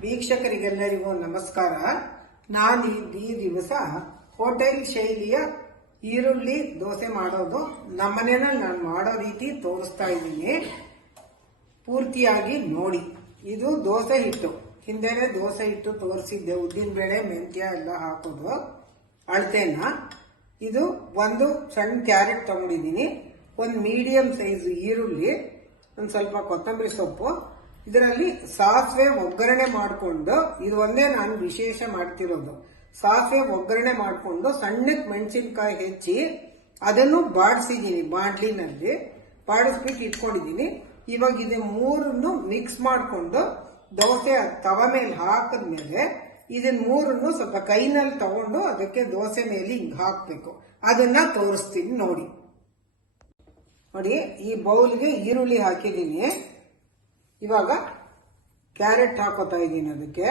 ವೀಕ್ಷಕರಿಗೆಲ್ಲರಿಗೂ ನಮಸ್ಕಾರ. ನಾನು ಈ- ದಿವಸ ಹೋಟೆಲ್ ಶೈಲಿಯ ಈರುಳ್ಳಿ ದೋಸೆ ಮಾಡೋದು ನಮ್ಮನೆಯಲ್ಲಿ ನಾನು ಮಾಡೋ ರೀತಿ ತೋರಿಸ್ತಾ ಇದ್ದೀನಿ. ಪೂರ್ತಿಯಾಗಿ ನೋಡಿ. ಇದು ದೋಸೆ ಹಿಟ್ಟು. ಹಿಂದೆನೆ ದೋಸೆ ಹಿಟ್ಟು ತೋರಿಸಿದ್ದೆ. ಉದ್ದಿನ ಬೇಳೆ, ಮೆಂತ್ಯ ಎಲ್ಲ ಹಾಕೋದು. ಅಳತೆನ. ಇದು ಒಂದು ಸಣ್ಣ ಕ್ಯಾರೆಟ್ ತಗೊಂಡಿದ್ದೀನಿ. ಒಂದು ಮೀಡಿಯಂ ಸೈಜ್ ಈರುಳ್ಳಿ, ಒಂದು ಸ್ವಲ್ಪ ಕೊತ್ತಂಬರಿ ಸೊಪ್ಪು. ಇದರಲ್ಲಿ ಸಾಸಿವೆ ಒಗ್ಗರಣೆ ಮಾಡಿಕೊಂಡು, ಇದು ಒಂದೇ ನಾನು ವಿಶೇಷ ಮಾಡ್ತಿರೋದು. ಸಾಸಿವೆ ಒಗ್ಗರಣೆ ಮಾಡಿಕೊಂಡು ಸಣ್ಣಕ್ಕೆ ಮೆಣಸಿನ್ಕಾಯಿ ಹೆಚ್ಚಿ ಅದನ್ನು ಬಾಡಿಸಿದ್ದೀನಿ ಬಾಂಡ್ಲಿನಲ್ಲಿ. ಬಾಡಿಸ್ಬಿಟ್ಟು ಇಟ್ಕೊಂಡಿದ್ದೀನಿ. ಇವಾಗ ಇದು ಮೂರನ್ನು ಮಿಕ್ಸ್ ಮಾಡಿಕೊಂಡು ದೋಸೆ ತವ ಮೇಲೆ ಹಾಕಿದ್ಮೇಲೆ ಇದನ್ನ ಮೂರನ್ನು ಸ್ವಲ್ಪ ಕೈನಲ್ಲಿ ತಗೊಂಡು ಅದಕ್ಕೆ ದೋಸೆ ಮೇಲೆ ಹಿಂಗೆ ಹಾಕ್ಬೇಕು. ಅದನ್ನ ತೋರಿಸ್ತೀನಿ ನೋಡಿ. ನೋಡಿ, ಈ ಬೌಲ್ಗೆ ಈರುಳ್ಳಿ ಹಾಕಿದ್ದೀನಿ. ಇವಾಗ ಕ್ಯಾರೆಟ್ ಹಾಕೋತಾ ಇದ್ದೀನಿ ಅದಕ್ಕೆ.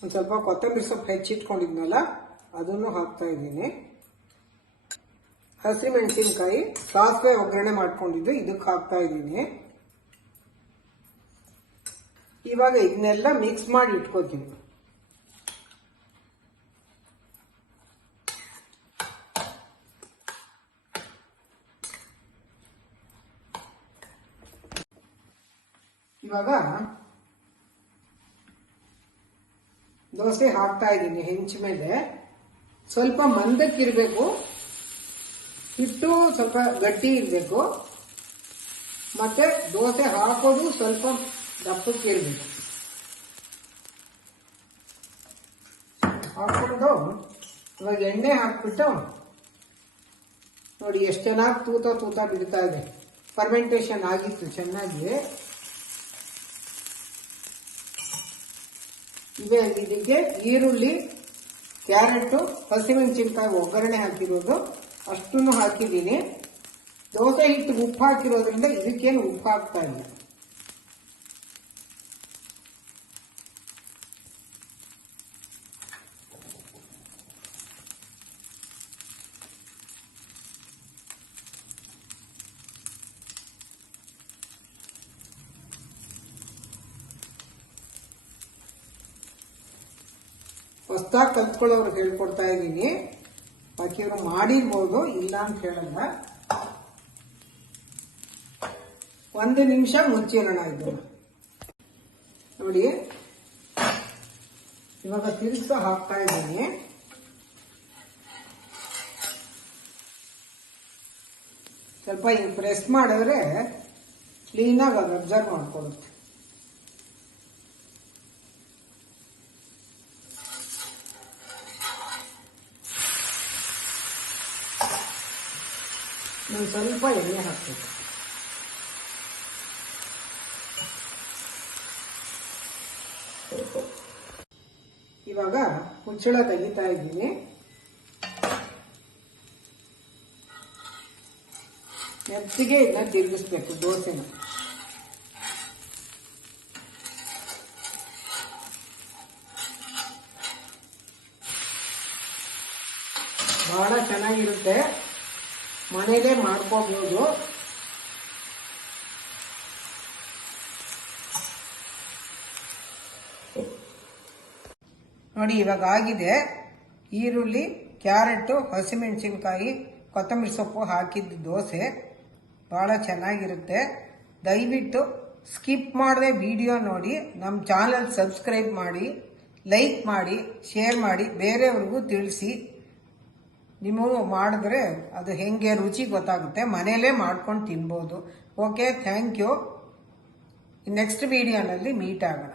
ಒಂದು ಸ್ವಲ್ಪ ಕೊತ್ತಂಬರಿ ಸೊಪ್ಪು ಹೆಚ್ಚಿಟ್ಕೊಂಡಿದ್ನಲ್ಲ, ಅದನ್ನು ಹಾಕ್ತಾ ಇದ್ದೀನಿ. ಹಸಿಮೆಣಸಿನ್ಕಾಯಿ, ಸಾಸಿವೆ ಒಗ್ಗರಣೆ ಮಾಡ್ಕೊಂಡಿದ್ದು ಇದಕ್ಕೆ ಹಾಕ್ತಾ ಇದ್ದೀನಿ. ಇವಾಗ ಇದನ್ನೆಲ್ಲ ಮಿಕ್ಸ್ ಮಾಡಿ ಇಟ್ಕೋತೀನಿ. ಇವಾಗ ದೋಸೆ ಹಾಕ್ತಾ ಇದ್ದೀನಿ ಹೆಂಚ ಮೇಲೆ. ಸ್ವಲ್ಪ ಮಂದಕ್ಕಿರಬೇಕು. ಹಿಟ್ಟು ಸ್ವಲ್ಪ ಗಟ್ಟಿ ಇರಬೇಕು. ಮತ್ತೆ ದೋಸೆ ಹಾಕೋದು ಸ್ವಲ್ಪ ದಪ್ಪಕ್ಕಿರಬೇಕು. ಹಾಕೊಂಡು ಇವಾಗ ಎಣ್ಣೆ ಹಾಕ್ಬಿಟ್ಟು ನೋಡಿ ಎಷ್ಟು ಚೆನ್ನಾಗಿ ತೂತ ತೂತ ಬಿಡ್ತಾ ಇದೆ. ಫರ್ಮೆಂಟೇಷನ್ ಆಗಿತ್ತು, ಚೆನ್ನಾಗಿ. ಇದಕ್ಕೆ ಈರುಳ್ಳಿ, ಕ್ಯಾರೆಟ್, ಹಸಿಮೆಣಸಿನ್ಕಾಯಿ, ಒಗ್ಗರಣೆ ಹಾಕಿರೋದು. ಅಷ್ಟನ್ನು ಹಾಕಿದ್ದೀನಿ. ದೋಸೆ ಹಿಟ್ಟು ಉಪ್ಪು ಹಾಕಿರೋದ್ರಿಂದ ಇದಕ್ಕೇನು ಉಪ್ಪು ಹಾಕ್ತಾ ಇಲ್ಲ. ಹೊಸ್ದಾಗಿ ಕಲ್ತ್ಕೊಳ್ಳೋರು ಹೇಳ್ಕೊಡ್ತಾ ಇದ್ದೀನಿ. ಬಾಕಿಯವರು ಮಾಡಿರ್ಬೋದು, ಇಲ್ಲ ಅಂತ ಹೇಳಲ್ಲ. ಒಂದು ನಿಮಿಷ ಮುಚ್ಚಿರೋಣ ಇದು ನೋಡಿ. ಇವಾಗ ತಿರುಗಿಸ ಹಾಕ್ತಾ ಇದ್ದೀನಿ. ಸ್ವಲ್ಪ ಹಿಂಗೆ ಪ್ರೆಸ್ ಮಾಡಿದ್ರೆ ಕ್ಲೀನಾಗಿ ಅದು ಅಬ್ಸರ್ವ್ ಮಾಡ್ಕೊಳ್ಳುತ್ತೆ ನಾನು ಸ್ವಲ್ಪ ಎಣ್ಣೆ ಹಾಕ್ಬೇಕು ಇವಾಗ ಮುಚ್ಚಳ ತೆಗಿತಾ ಇದ್ದೀನಿ ಮೆತ್ತಿಗೆ ಇದನ್ನ ತಿರುಗಿಸ್ಬೇಕು ದೋಸೆನ ಬಹಳ ಚೆನ್ನಾಗಿರುತ್ತೆ ಮನೇಲೇ ಮಾಡ್ಕೋಬಹುದು ನೋಡಿ, ಇವಾಗ ಆಗಿದೆ. ಈರುಳ್ಳಿ, ಕ್ಯಾರೆಟ್, ಹಸಿಮೆಣಸಿನ್ಕಾಯಿ, ಕೊತ್ತಂಬರಿ ಸೊಪ್ಪು ಹಾಕಿದ್ದು ದೋಸೆ. ಬಹಳ ಚೆನ್ನಾಗಿರುತ್ತೆ. ದಯವಿಟ್ಟು ಸ್ಕಿಪ್ ಮಾಡದೆ ವಿಡಿಯೋ ನೋಡಿ. ನಮ್ಮ ಚಾನಲ್ ಸಬ್ಸ್ಕ್ರೈಬ್ ಮಾಡಿ, ಲೈಕ್ ಮಾಡಿ, ಶೇರ್ ಮಾಡಿ, ಬೇರೆಯವ್ರಿಗೂ ತಿಳಿಸಿ. ನೀವು ಮಾಡಿದ್ರೆ ಅದು ಹೆಂಗೆ ರುಚಿ ಗೊತ್ತಾಗುತ್ತೆ ಮನೆಯಲ್ಲೇ ಮಾಡ್ಕೊಂಡು ತಿನ್ಬೋದು. ಓಕೆ ಥ್ಯಾಂಕ್ ಯು ನೆಕ್ಸ್ಟ್ ವಿಡಿಯೋನಲ್ಲಿ ಮೀಟ್ ಆಗೋಣ.